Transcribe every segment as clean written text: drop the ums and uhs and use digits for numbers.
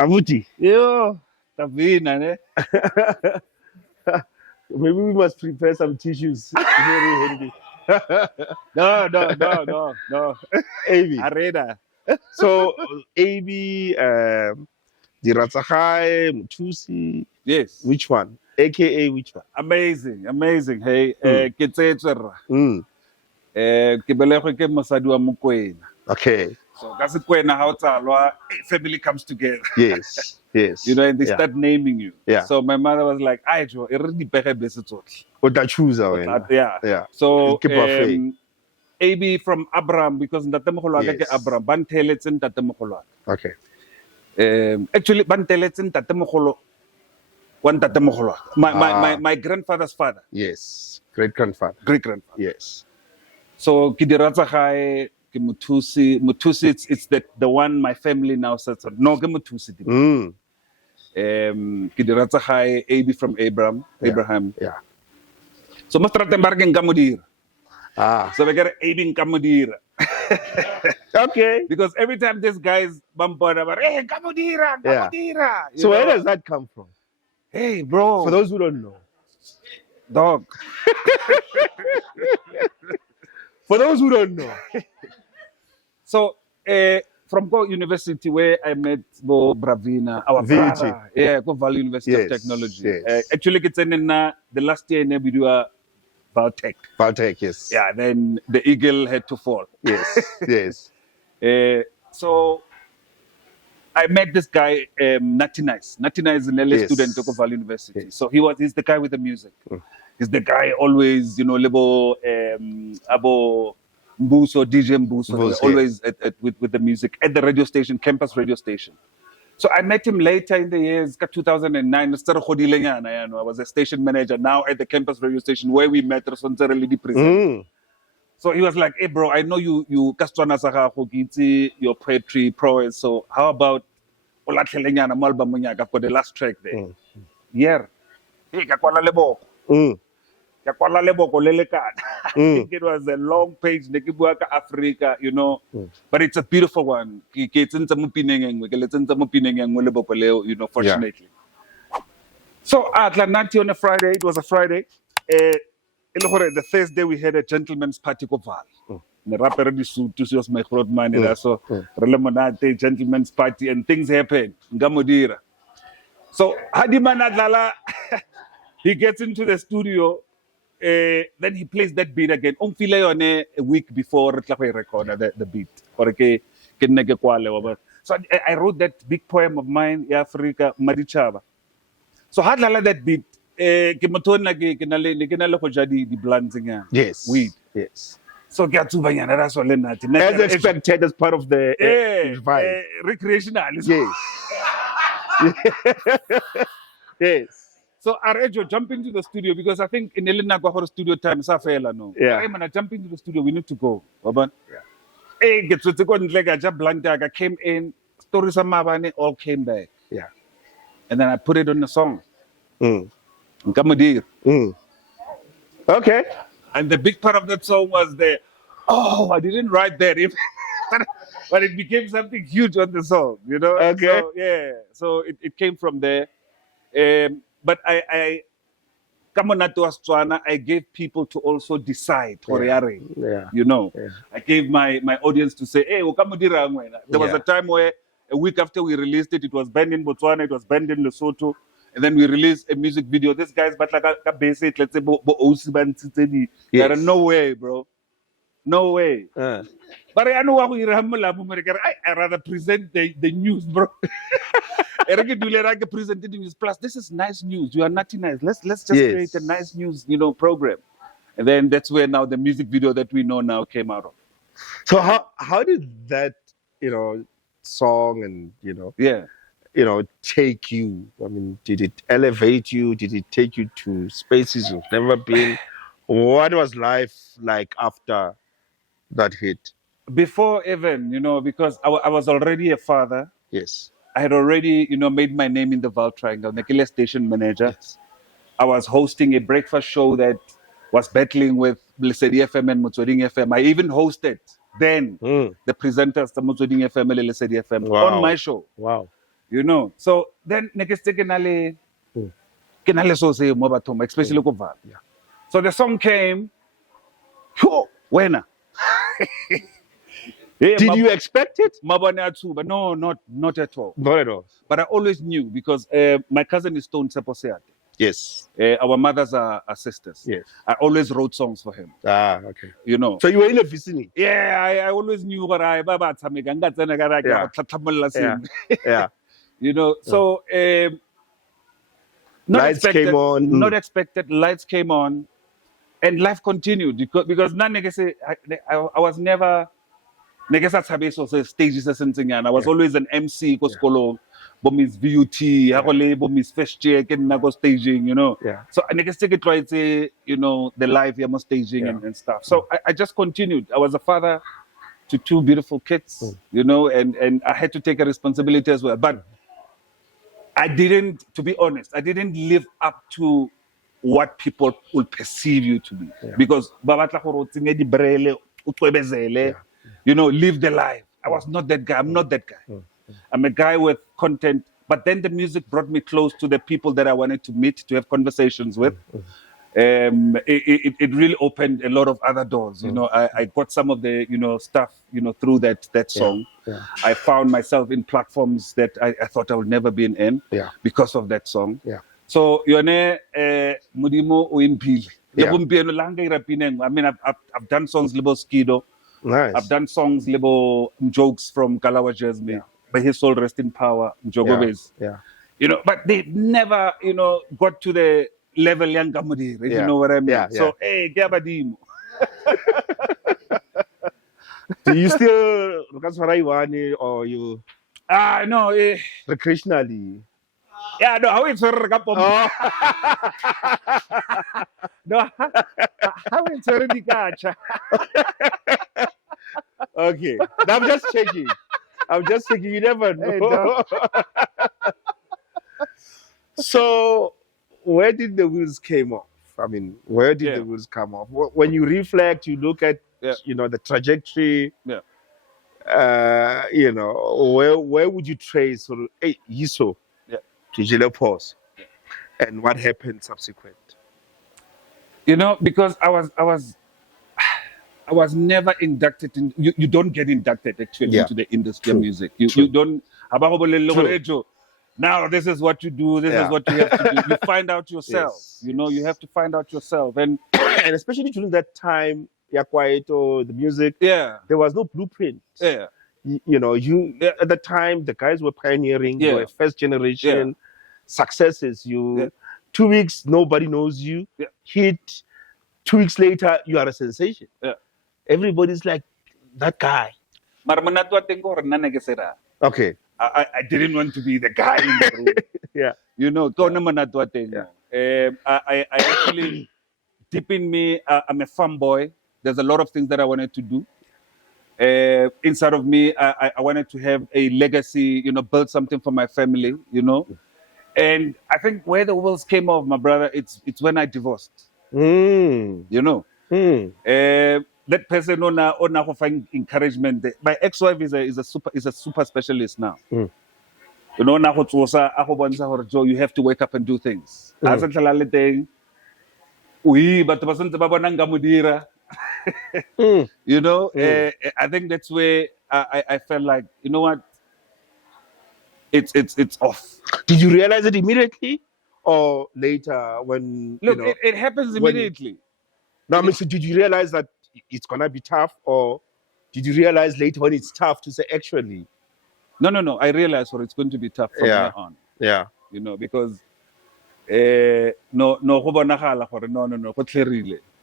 Abuti. Yo, Tavina, ne? Maybe we must prepare some tissues. Very handy. No. Abbey. Arena. So, Abbey, Diratsagae, Mutusi. Yes. Which one? AKA which one? Amazing. Hey, ke tsetswe. Mm. Ke belegwe ke mosadi wa Mokwena. Okay. So ka Sekwena ha o tsalwa, family comes together. Yes. You know, and they Yeah. start naming you. Yeah. So my mother was like, "Ai jo, e re di pege bese tsotlhe." What that choose wena? Yeah. So Ke buffet. Abbey from Abraham, because ntatemogolo wa ka ke Yes. Abraham, ba ntheletse ntatemogolo wa ka. Okay. Actually, ba nteletse ntatemogolo wa ntatemogolo wa ka. My grandfather's father. Yes. Great grandfather. Great grandfather. Yes. So ke Diratsagae, ke Mutusi. Mutusi, it's the one my family now says. No, ke Mutusi. Mm. Ke Diratsagae, Abbey from Abraham. Yeah. So mo strateng ba re ke nka modira. Ah. So we get Abbey nka modira. Okay. Because every time these guys bampona, hey, nka modira. You So where know? does that come from? Hey, bro. For those who don't know. Dog. For those who don't know. So, from Go University, where I met Bo Bravina, our VUT. brother, Go Valley University of Yes, Technology. yes. Actually, it's in the last year we do a Valtech. Valtech, yes. Yeah, then the eagle had to fall. Yes. So, I met this guy, Natty Nice. Natty Nice is an LA student at Go Valley University. Yes. So he's the guy with the music. He's the guy always, Lebo, Abo. Mbuso, DJ Mbuso, always with the music at the radio station, campus radio station. So I met him later in the years, 2009. I was a station manager now at the campus radio station where we met. So he was like, "Hey, bro, I know you your poetry prowess. So how about for the last track there? Yeah. Hey, it was a long page, Africa, but it's a beautiful one. Fortunately. So Atlantic on a Friday, it was a Friday. The Thursday we had a gentleman's party ko Val. The rapper suit was my throat man. So Relemon gentleman's party and things happened. Ngamodira. So Hadiman he gets into the studio. Then he plays that beat again. A week before we record the beat. So I wrote that big poem of mine, Africa Marichava. So had that beat. The Blunders. Yes. Weed. Yes. So that's as expected as part of the vibe. Recreational. Yes. Yes. So Arejo jump into the studio because I think in Elena Guahoro studio time, no. Yeah. Hey, man, I jump into the studio, we need to go. Hey, get to go and like Blunder came in, stories of Mabane all came back. Yeah. And then I put it on the song. Okay. And the big part of that song was I didn't write that. But it became something huge on the song, Okay. So, yeah. So it came from there. But I gave people to also decide. I gave my audience to say, hey, there was a time where a week after we released it, it was banned in Botswana, it was banned in Lesotho, and then we released a music video. This guy's but like a basic, let's say, there are no way, bro. No way. But I know what we I rather present the news, bro. Presented news. Plus, this is nice news. You are not nice. Let's just create a nice news, program. And then that's where now the music video that we know now came out of. So how did that, song and take you? I mean, did it elevate you? Did it take you to spaces you've never been? What was life like after that hit? Before even, because I was already a father. Yes. I had already, made my name in the Val Triangle, Nekile station manager. Yes. I was hosting a breakfast show that was battling with Lesedi FM and Motsweding FM. I even hosted then the presenters, the Motsweding FM and Lesedi FM on my show. Wow. You know, so then next ke na le so se mo bathong, especially ko Val. Yeah. So the song came, wena. Hey, Did you expect it? Mabane Atsuba. No, not at all. Not at all. But I always knew because my cousin is Stone Seposeate. Yes. Our mothers are sisters. Yes. I always wrote songs for him. Ah, okay. You know. So you were in the vicinity? Yeah, I always knew what I Yeah. You know, so not lights expected, came on. Not expected. Lights came on, and life continued because I was never. Stages I was always an MC because bomis VUT, bomis first year go staging, you know. Yeah. So I tried to, you know, the live staging and stuff. So I just continued. I was a father to two beautiful kids, you know, and I had to take a responsibility as well. But I didn't, to be honest, I didn't live up to what people would perceive you to be. Because you know, live the life. I was not that guy. I'm not that guy. I'm a guy with content. But then the music brought me close to the people that I wanted to meet, to have conversations with. It really opened a lot of other doors. You know, I got some of the, you know, stuff, you know, through that song. Yeah. I found myself in platforms that I thought I would never be in because of that song. Yeah. So, yone Mudimo Uimpili. I mean, I've done songs libo Skido. Nice. I've done songs libo jokes from Kalawa Jasmine. Yeah. May his soul rest in power. Jogobes. Yeah. You know, but they never, you know, got to the level yang Gamudi. You know what I mean? Yeah. So, hey, Gabadim. Do you still or you? No. Recreationally. Yeah, no, how it's no, how it's already catch. Okay, I'm just checking. You never know. So, where did the wheels came off? I mean, where did the wheels come off? When you reflect, you look at you know the trajectory. Yeah. You know, where would you trace sort of Yiso to pause, and what happened subsequent? You know, because I was never inducted in. You don't get inducted actually into the industry of music. You don't. Now this is what you do. This is what you have to do. You find out yourself. Yes. You know, you have to find out yourself, and especially during that time, the music. Yeah, there was no blueprint. Yeah. You know, at the time the guys were pioneering. They were first generation successes. 2 weeks nobody knows you. Hit 2 weeks later you are a sensation. Everybody's like that guy. Okay. I didn't want to be the guy in the room. You know, I actually deep in me, I'm a farm boy. There's a lot of things that I wanted to do. Inside of me, I wanted to have a legacy, you know, build something for my family, you know. And I think where the wheels came off, my brother, it's when I divorced. You know. That person on find encouragement. My ex-wife is a super specialist now. You know, you have to wake up and do things. You know, I think that's where I felt like, you know what, it's off. Did you realize it immediately or later when? Look, you know, it happens immediately. No, I mean, so did you realize that it's gonna be tough, or did you realize later when it's tough to say actually? No. I realized it's going to be tough from here on. Yeah. You know, because no,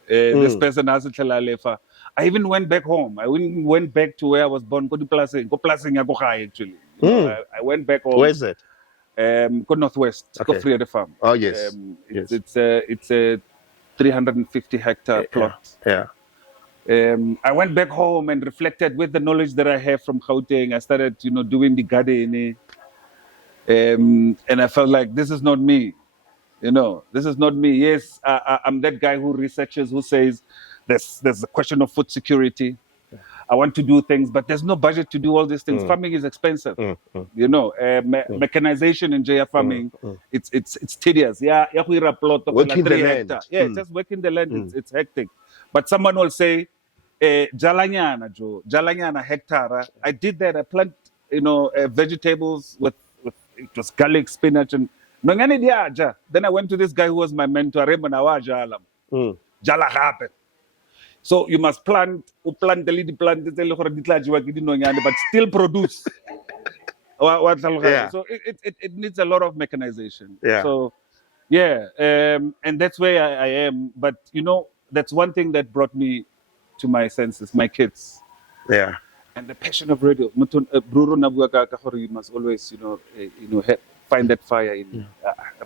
this person has a I even went back home. I went back to where I was born. Actually, you know, I went back home. Where is it? Northwest. Okay. Farm. Oh yes. It's a 350 hectare plot. Yeah. I went back home and reflected with the knowledge that I have from Gauteng. I started, you know, doing the gardening, and I felt like this is not me. You know, this is not me. Yes, I'm that guy who researches, who says there's a question of food security. I want to do things, but there's no budget to do all these things. Farming is expensive. You know, mechanization in Jaya farming, it's tedious. Yeah, Working the land. Just working the land, it's hectic. But someone will say, jalanyana hectare. I did that. I plant, vegetables with it was garlic, spinach, and then I went to this guy who was my mentor, Raymond Awaja Jala. So you must plant the lead plant, but still produce. So it needs a lot of mechanization. Yeah. So and that's where I am. But that's one thing that brought me to my senses, my kids. Yeah. And the passion of radio. You must always, find that fire in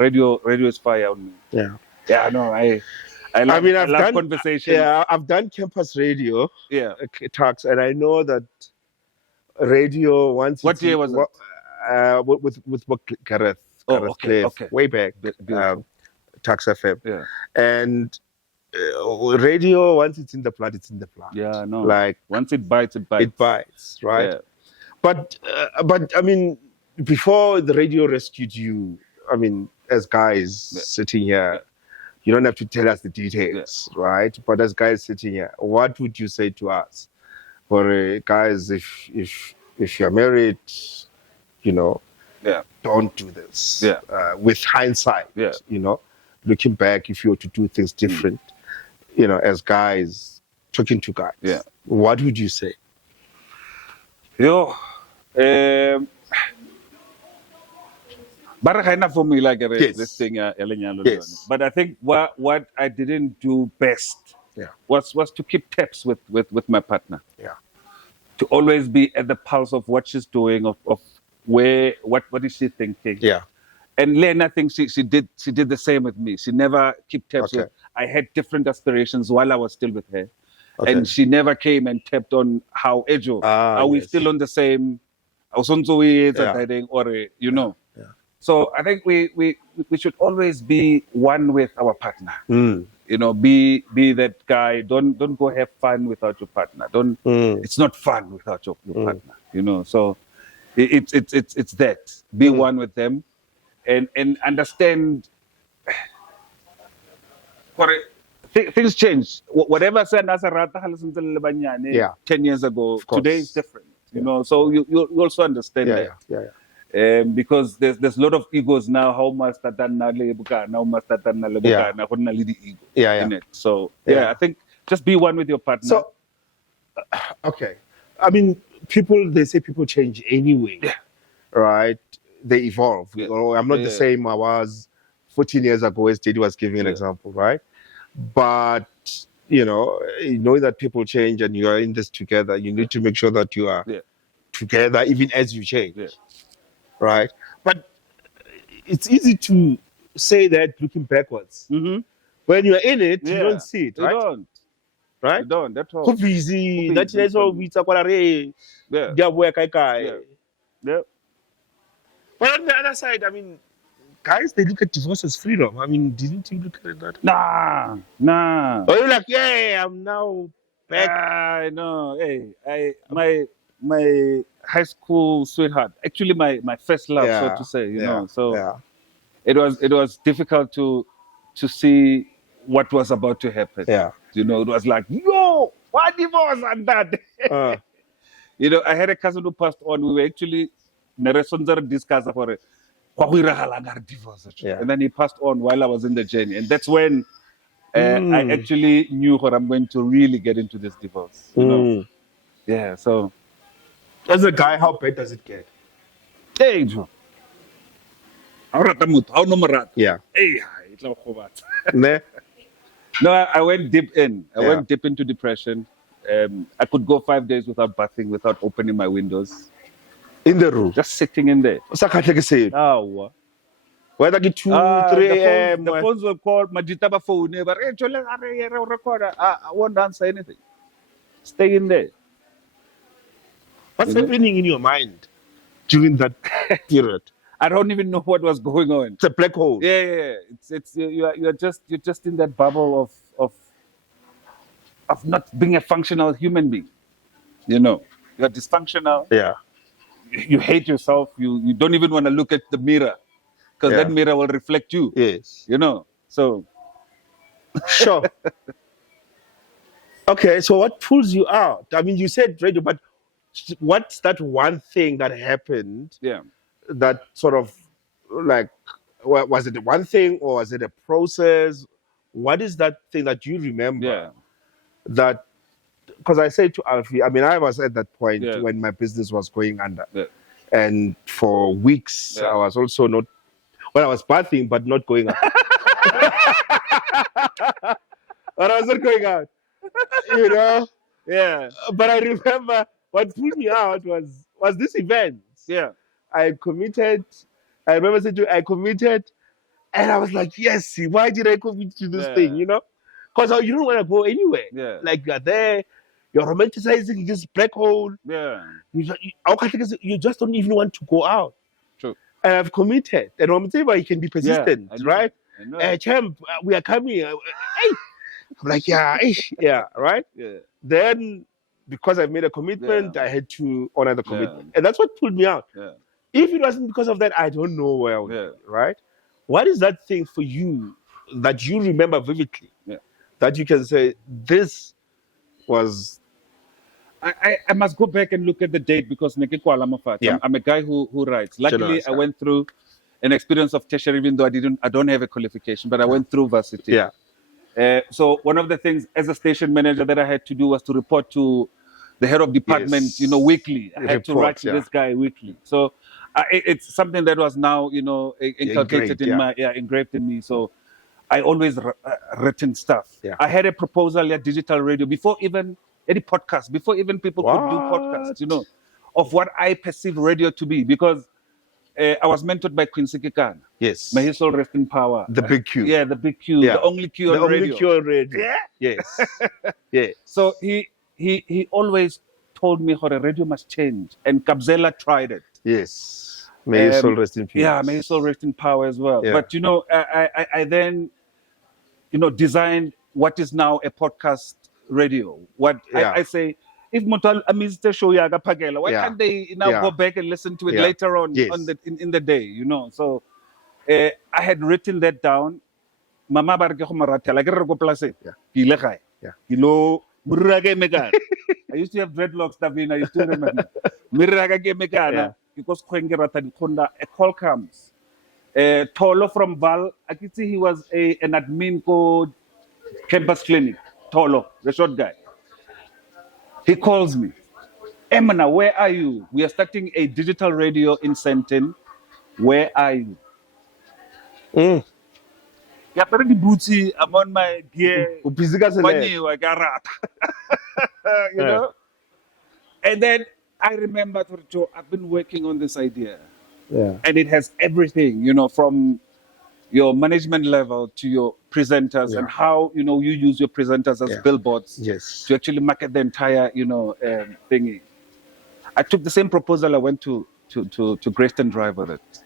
radio. Radio is fire on me. Yeah. Yeah, no, I love done conversation. Yeah, I've done campus radio. Yeah. Talks, and I know that radio once. What year was it? With Gareth. Okay. Way back. Tax FM. Yeah. And radio, once it's in the blood, it's in the blood. Yeah, no. Like once it bites, it bites. It bites, right? Yeah. But I mean, before the radio rescued you, I mean, as guys sitting here, you don't have to tell us the details, right? But as guys sitting here, what would you say to us? For guys, if you're married, don't do this. Yeah. With hindsight, looking back, if you were to do things different, as guys, talking to guys, what would you say? For me, like Yes. this thing, Yes. but I think what I didn't do best was to keep tabs with my partner. Yeah. To always be at the pulse of what she's doing, of where what is she thinking. Yeah. And Lena thinks she did the same with me. She never kept tabs with. I had different aspirations while I was still with her. Okay. And she never came and tapped on how Ejo, are we still on the same or Yeah. So I think we should always be one with our partner. Be that guy. Don't go have fun without your partner. It's not fun without your partner. So it's that. Be one with them and understand things change. Whatever said as a 10 years ago, today is different. So you also understand that. Yeah. Because there's a lot of egos now. How much that now must that the ego in it. So I think just be one with your partner. So okay, I mean, they say people change anyway, right? They evolve. I'm not the same I was 14 years ago, as JD was giving an example, right? But knowing that people change and you are in this together, you need to make sure that you are together even as you change. Right? But it's easy to say that looking backwards. When you're in it, you don't see it, right? You don't. Right? You don't. That's all. Who busy? That's all we talk about. Yeah. But on the other side, I mean, guys, they look at divorce as freedom. I mean, didn't you look at that? Nah. Oh, you're like, I'm now back. I know. Hey, my high school sweetheart, actually my first love, so to say, So it was difficult to see what was about to happen. Yeah. It was like, yo, why divorce and that? I had a cousin who passed on. We were actually discuss about it. Divorce. And then he passed on while I was in the journey. And that's when I actually knew what I'm going to really get into this divorce. Yeah, so as a guy, how bad does it get? Hey, yeah. No, I went deep in. I went deep into depression. I could go 5 days without bathing, without opening my windows. In the room? Just sitting in there. Whether get 2, 3 a.m. The phones will call. Majitaba phone. I won't answer anything. Stay in there. What's happening in your mind during that period? I don't even know what was going on. It's a black hole. Yeah. You're just in that bubble of not being a functional human being. You're dysfunctional. Yeah. You hate yourself. You don't even want to look at the mirror because that mirror will reflect you. Yes. So. Sure. Okay, so what pulls you out? I mean, you said radio, but what's that one thing that happened? Yeah. That sort of like, was it one thing or was it a process? What is that thing that you remember? Yeah. That, because I said to Alfie, I mean, I was at that point when my business was going under. Yeah. And for weeks, I was also not, well, I was bathing, but not going out. But I was not going out, Yeah. But I remember what pulled me out was this event. Yeah. I committed. I remember saying to you, I committed, and I was like, yes, why did I commit to this thing, Because you don't want to go anywhere. Yeah. Like, you're there, you're romanticizing this black hole. Yeah. You just don't even want to go out. True. And I've committed. And I'm saying, you can be persistent, right? I know. Champ, we are coming. Hey. I'm like, yeah, right? Yeah. Then, because I made a commitment, I had to honor the commitment. Yeah. And that's what pulled me out. Yeah. If it wasn't because of that, I don't know where I would be, right? What is that thing for you that you remember vividly? Yeah. That you can say, this was... I must go back and look at the date because I'm a guy who writes. Luckily, I went through an experience of tertiary, even though I don't have a qualification, but I went through varsity. Yeah. So one of the things as a station manager that I had to do was to report to the head of department, weekly. I had to write to this guy weekly. So it's something that was now, inculcated engraved in me. So I always written stuff. Yeah. I had a proposal at digital radio before even any podcast, before even people could do podcasts, of what I perceive radio to be, because I was mentored by Quincy Kikana. Yes. May his soul rest in power. The big Q. Yeah, the big Q. Yeah. The only Q on radio. The only Q on radio. Yeah. Yes. Yeah. So he always told me how the radio must change. And Kabzela tried it. Yes. May his soul rest in peace. Yeah, may his soul rest in power as well. Yeah. But, I then, designed what is now a podcast radio. I say, if Motal Amiste show Yaga Pagela, why can't they now go back and listen to it later on in the day, So I had written that down. Mama barke go marata like re go place. Ki le gae. Kilo murage mekana. I used to have dreadlocks, Davina. I used to remember. Murage ke mekana because khwenge rata dikhonda. A call comes. Tolo from Val, I could see he was an admin called Campus Clinic. Tolo, the short guy. He calls me. Emina, where are you? We are starting a digital radio in Sentin. Where are you? Yeah, I'm on my gear. And then I remember, I've been working on this idea. Yeah. And it has everything, from your management level to your presenters and how, you use your presenters as billboards to actually market the entire, thingy. I took the same proposal. I went to Greyston Drive with it,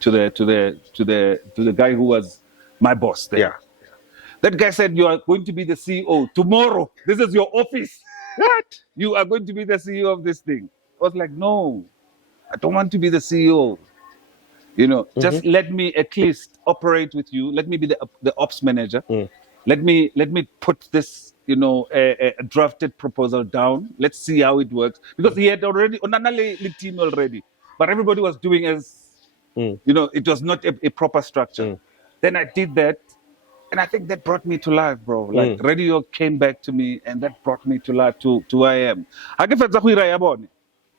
to the guy who was my boss there. Yeah. That guy said, you are going to be the CEO tomorrow. This is your office. What? You are going to be the CEO of this thing. I was like, no, I don't want to be the CEO. Just let me at least operate with you. Let me be the ops manager. Let me put this, a drafted proposal down. Let's see how it works. Because he had already, team already. But everybody was doing as, it was not a proper structure. Then I did that. And I think that brought me to life, bro. Like radio came back to me and that brought me to life to who I am.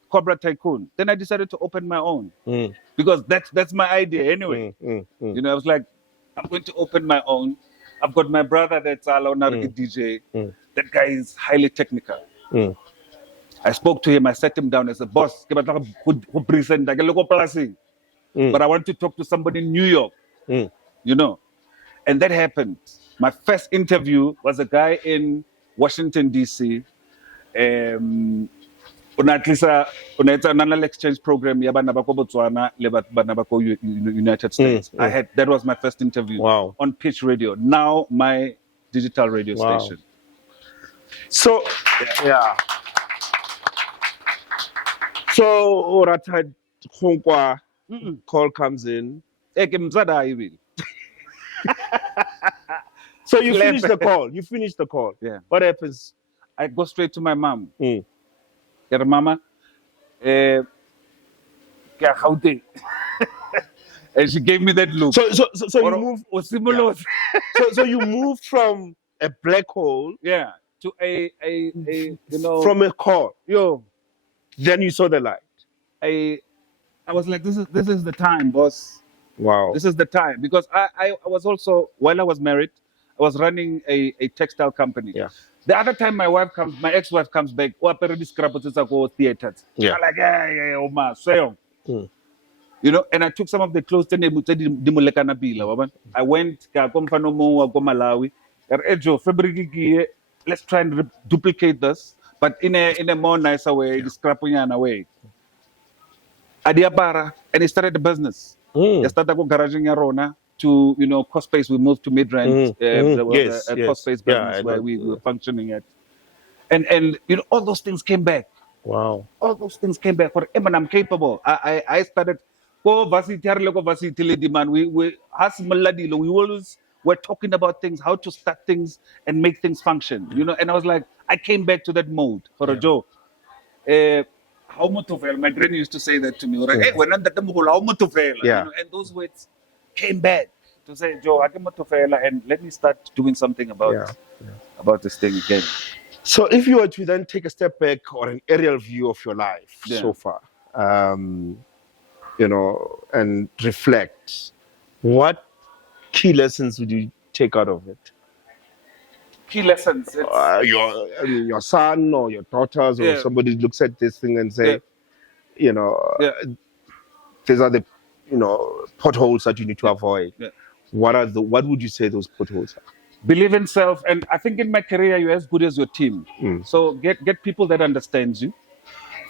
Cobra Tycoon. Then I decided to open my own because that's my idea anyway. I was like, I'm going to open my own. I've got my brother that's a DJ. That guy is highly technical. I spoke to him. I sat him down. I said, boss, but I want to talk to somebody in New York, And that happened. My first interview was a guy in Washington, D.C. National exchange program United States. That was my first interview on Pitch Radio. Now my digital radio station. So So Orata Khonkwa call comes in. So you finish the call. You finish the call. Yeah. What happens? I go straight to my mom. Get mama. And she gave me that look. So you move. So you moved from a black hole. Yeah. To a from a call. Yo. Then you saw the light. I was like, this is the time, boss. Wow. This is the time. Because I was also, while I was married, I was running a textile company. Yeah. The other time my ex-wife comes back, theaters. Yeah. I'm like, you know, and I took some of the clothes. I went Malawi. Let's try and duplicate this, but in a more nicer way, way. Adiabara, and he started the business. He started garaging Arona to, cost space. We moved to Midrand. There was a cost space business where we were functioning at. And all those things came back. Wow. All those things came back. For I'm capable. I started. We always were talking about things, how to start things and make things function. And I was like, I came back to that mode for a Joe. How much of my brain used to say that to me. Right? Hey, when I'm how much of and those words came back to say, Joe, and let me start doing something about this thing again. So if you were to then take a step back or an aerial view of your life so far, and reflect, what key lessons would you take out of it? Key lessons? Your son or your daughters or somebody looks at this thing and say, these are the, potholes that you need to avoid. Yeah. What would you say those potholes are? Believe in self, and I think in my career you're as good as your team. So get people that understands you.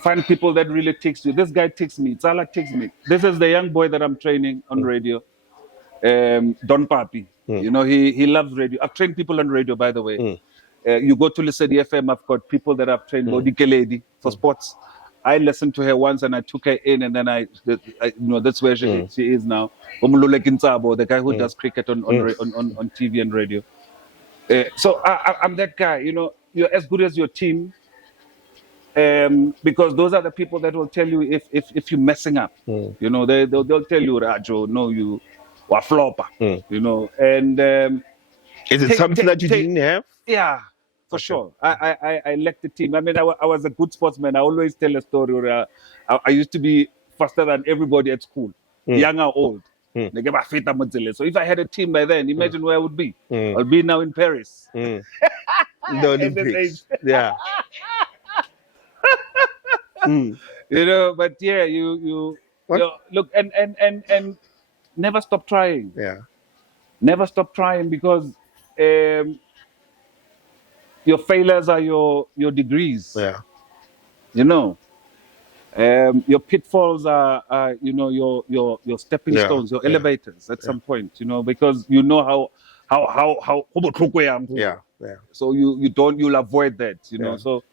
Find people that really takes you. This guy takes me. Tsala takes me. This is the young boy that I'm training on radio. Don Papi. He loves radio. I've trained people on radio, by the way. You go to listen to FM. I've got people that I've trained. Bodike Lady for sports. I listened to her once and I took her in, and then I that's where she is now. The guy who does cricket on TV and radio. So I'm that guy. You're as good as your team, because those are the people that will tell you if you're messing up. They'll tell you, Rajo, no, you are flopper. And is it something that you didn't have? Yeah, for sure. I lacked the team. I mean, I was a good sportsman. I always tell a story where I used to be faster than everybody at school, young or old. So if I had a team by then, imagine where I would be. I'll be now in Paris. The Olympics. Yeah. But yeah, you look and never stop trying. Yeah. Never stop trying, because your failures are your degrees. Yeah. Your pitfalls are your stepping stones, your elevators at some point, because how yeah. So you'll avoid that, so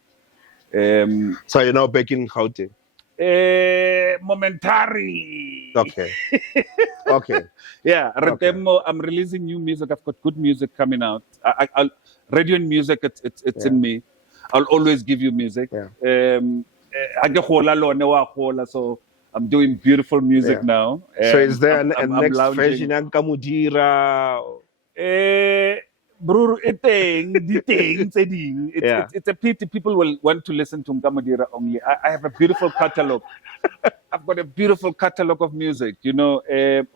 so you're now back in Gauteng? Momentary. Okay. Yeah, I'm releasing new music. I've got good music coming out. I'll radio and music, it's in me. I'll always give you music. So I'm doing beautiful music now. So is there a next version of Kamudira? It's a pity people will want to listen to Nkamudira only. I have a beautiful catalog. I've got a beautiful catalog of music. Africa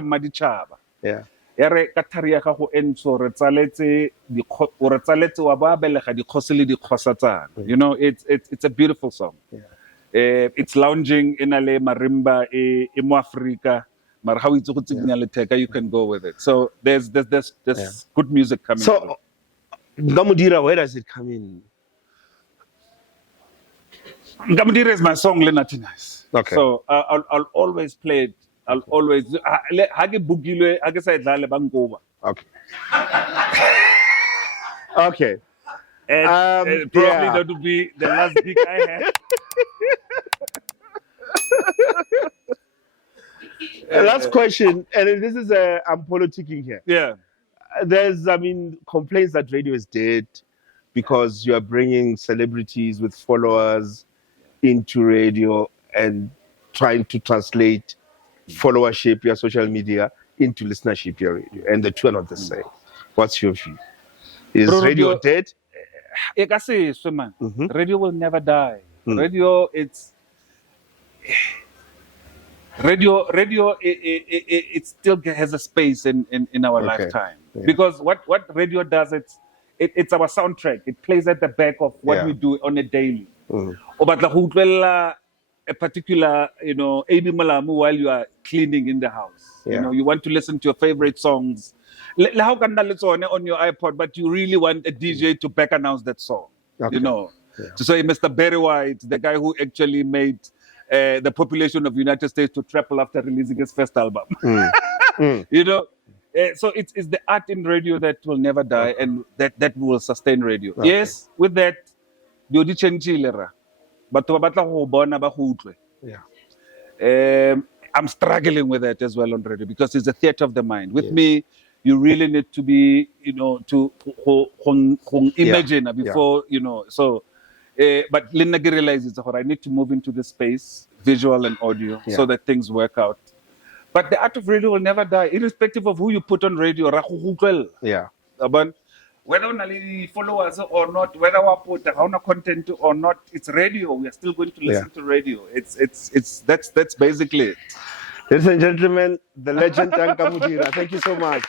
Madichaba. Yeah. It's a beautiful song. It's lounging in Ale marimba in Africa. You can go with it. So there's good music coming. So Nkamudira, where does it come in? Nkamudira is my song, Lenatinas. Okay. So I'll always play it. I'll always okay. Okay. And probably that would be the last gig I had. Last question, and this is I'm politicking here. Yeah. There's, complaints that radio is dead because you are bringing celebrities with followers into radio and trying to translate followership, your social media, into listenership, your radio, and the two are not the same. What's your view? Is radio dead? Radio will never die. Radio, it still has a space in our lifetime. Yeah. Because what radio does, it's our soundtrack. It plays at the back of what we do on a daily. A particular, Abbey Molamu while you are cleaning in the house. You want to listen to your favorite songs. How can that on your iPod, but you really want a DJ to back announce that song. To say Mr. Barry White, the guy who actually made the population of the United States to triple after releasing his first album. So it's the art in radio that will never die and that will sustain radio. Yes, with that, but I'm struggling with that as well on radio because it's a theater of the mind. With me, you really need to be, to imagine before, so. But Linda realizes that I need to move into the space, visual and audio, so that things work out. But the art of radio will never die, irrespective of who you put on radio. But whether on followers or not, whether we put the content or not, it's radio. We are still going to listen to radio. That's basically it. Ladies and gentlemen, the legend Anka Mudira. Thank you so much.